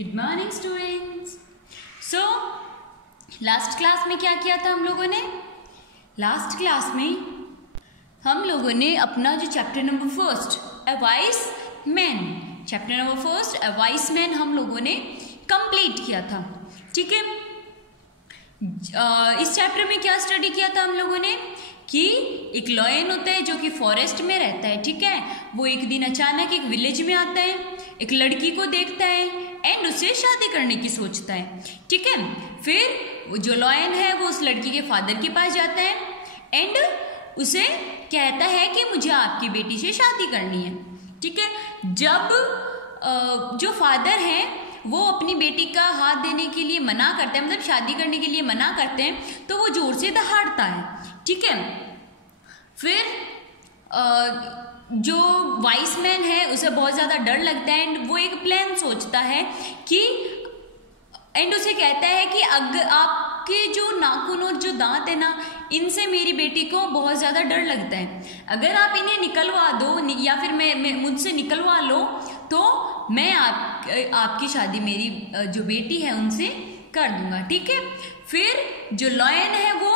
Good morning students. So last class में क्या किया था हम लोगों ने? लास्ट क्लास में हम लोगों ने अपना जो चैप्टर नंबर फर्स्ट अ vice man, chapter number first अ वाइस मैन हम लोगों ने कंप्लीट किया था। ठीक है, इस चैप्टर में क्या स्टडी किया था हम लोगों ने कि एक लॉयन होता है जो कि फॉरेस्ट में रहता है। ठीक है, वो एक दिन अचानक एक विलेज में आता है, एक लड़की को देखता है एंड उससे शादी करने की सोचता है। ठीक है, फिर जो लॉयन है वो उस लड़की के फादर के पास जाता है एंड उसे कहता है कि मुझे आपकी बेटी से शादी करनी है। ठीक है, जब जो फादर हैं वो अपनी बेटी का हाथ देने के लिए मना करते हैं, मतलब शादी करने के लिए मना करते हैं, तो वो जोर से दहाड़ता है। ठीक है, फिर जो वाइस मैन है उसे बहुत ज़्यादा डर लगता है एंड वो एक प्लान सोचता है कि एंड उसे कहता है कि अगर आपके जो नाखून और जो दांत है ना, इनसे मेरी बेटी को बहुत ज़्यादा डर लगता है, अगर आप इन्हें निकलवा दो या फिर मैं मुझसे निकलवा लो तो मैं आपकी शादी मेरी जो बेटी है उनसे कर दूंगा। ठीक है, फिर जो लॉयन है वो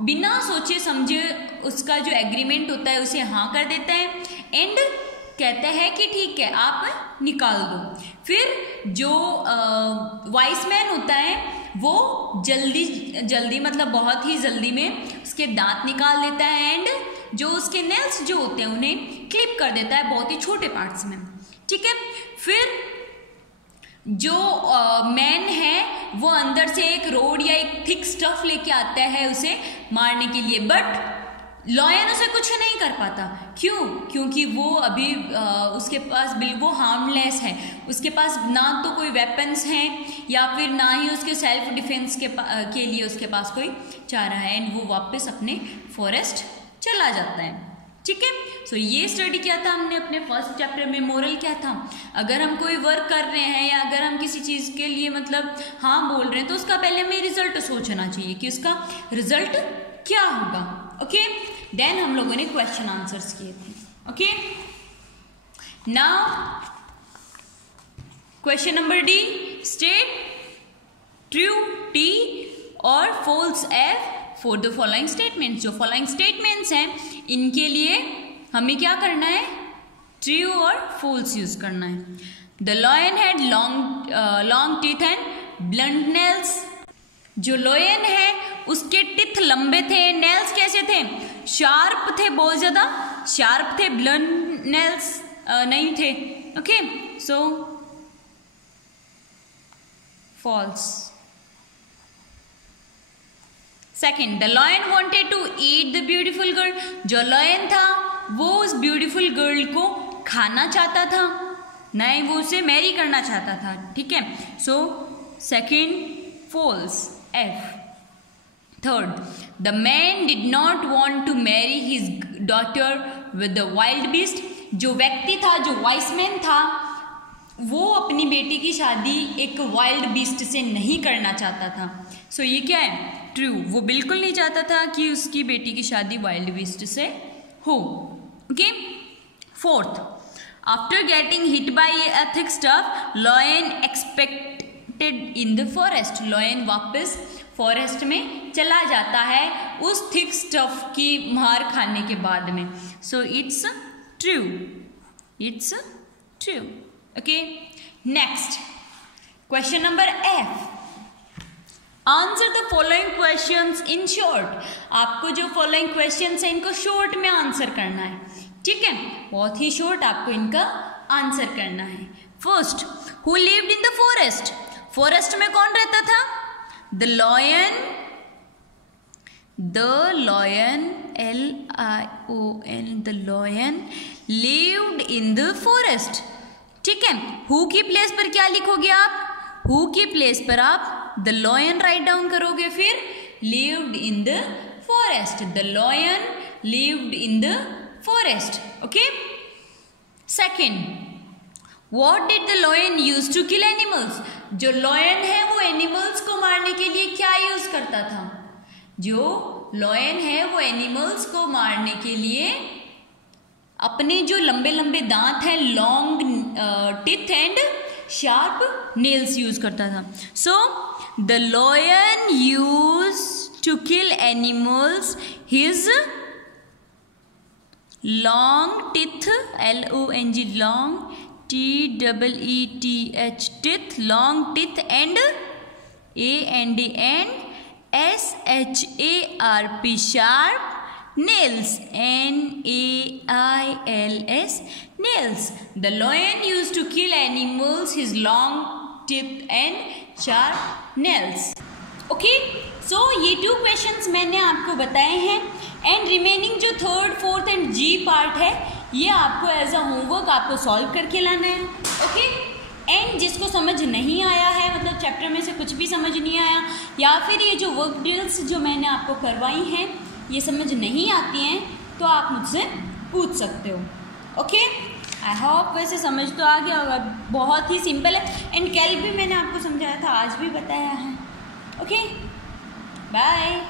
बिना सोचे समझे उसका जो एग्रीमेंट होता है उसे हाँ कर देता है एंड कहता है कि ठीक है आप निकाल दो। फिर जो वाइस मैन होता है वो जल्दी मतलब बहुत ही जल्दी में उसके दांत निकाल देता है एंड जो उसके नेल्स जो होते हैं उन्हें क्लिप कर देता है बहुत ही छोटे पार्ट्स में। ठीक है, फिर जो मैन है वो अंदर से एक रोड या एक थिक स्टफ लेके आता है उसे मारने के लिए, बट लॉयन उसे कुछ नहीं कर पाता। क्यों? क्योंकि वो अभी उसके पास वो हार्मलेस है, उसके पास ना तो कोई वेपन्स हैं या फिर ना ही उसके सेल्फ डिफेंस के लिए उसके पास कोई चारा है एंड वो वापस अपने फॉरेस्ट चला जाता है। ठीक है, सो ये स्टडी किया था हमने अपने फर्स्ट चैप्टर में। मोरल क्या था? अगर हम कोई वर्क कर रहे हैं या अगर हम किसी चीज़ के लिए मतलब हाँ बोल रहे हैं तो उसका पहले हमें रिजल्ट सोचना चाहिए कि उसका रिजल्ट क्या होगा। ओके, देन हम लोगों ने क्वेश्चन आंसर्स किए थे। Okay, now question number D, state true T और false F for the following statements. जो फॉलोइंग स्टेटमेंट्स हैं इनके लिए हमें क्या करना है? ट्रू और फॉल्स यूज करना है। The lion had long teeth and blunt nails. जो लॉयन है उसके टिथ लंबे थे, नेल्स कैसे थे? शार्प थे, बहुत ज्यादा शार्प थे, ब्लंट नेल्स नहीं थे। Okay, so false. Second, the lion wanted to eat the beautiful girl. जो लॉयन था वो उस ब्यूटिफुल गर्ल को खाना चाहता था, नहीं वो उसे मैरी करना चाहता था। ठीक है, so second false, F. Third, the man did not want to marry his daughter with the wild beast. जो व्यक्ति था, जो वाइस मैन था, वो अपनी बेटी की शादी एक वाइल्ड बीस्ट से नहीं करना चाहता था। सो ये क्या है? ट्रू, वो बिल्कुल नहीं चाहता था कि उसकी बेटी की शादी वाइल्ड बीस्ट से हो। Okay, fourth, after getting hit by a thick stuff lion expected in the forest. Lion वापस फॉरेस्ट में चला जाता है उस थिक स्टफ की मार खाने के बाद में। So it's true, it's true. Okay, next question number F, answer the following questions in short. आपको जो फॉलोइंग क्वेश्चंस हैं इनको शॉर्ट में आंसर करना है। ठीक है, बहुत ही शॉर्ट आपको इनका आंसर करना है। First, who lived in the forest. Forest में कौन रहता था? The lion, L-I-O-N, the lion lived in the forest. ठीक है, हु की प्लेस पर क्या लिखोगे आप? हु की प्लेस पर आप द लॉयन राइट डाउन करोगे, फिर lived in the forest. The lion lived in the forest. Okay, second, what did the lion use to kill animals. जो लॉयन है वो एनिमल्स को मारने के लिए क्या यूज करता था? जो लॉयन है वो एनिमल्स को मारने के लिए अपने जो लंबे लंबे दांत हैं, long teeth and sharp nails use करता था। So the lion use to kill animals his long teeth, LONG, long, TEETH, teeth, long teeth, and AND SHARP, sharp nails, NAILS, nails. The lion used to kill animals, his long teeth and sharp nails. Okay, so ये 2 questions मैंने आपको बताए हैं and remaining जो 3rd, 4th and G part है ये आपको as a homework आपको सॉल्व करके लाना है। ओके, एंड जिसको समझ नहीं आया है, मतलब चैप्टर में से कुछ भी समझ नहीं आया, या फिर ये जो वर्क ड्रिल्स जो मैंने आपको करवाई हैं ये समझ नहीं आती हैं, तो आप मुझसे पूछ सकते हो। ओके, आई होप वैसे समझ तो आ गया होगा, बहुत ही सिंपल है एंड कल भी मैंने आपको समझाया था, आज भी बताया है। Okay, bye.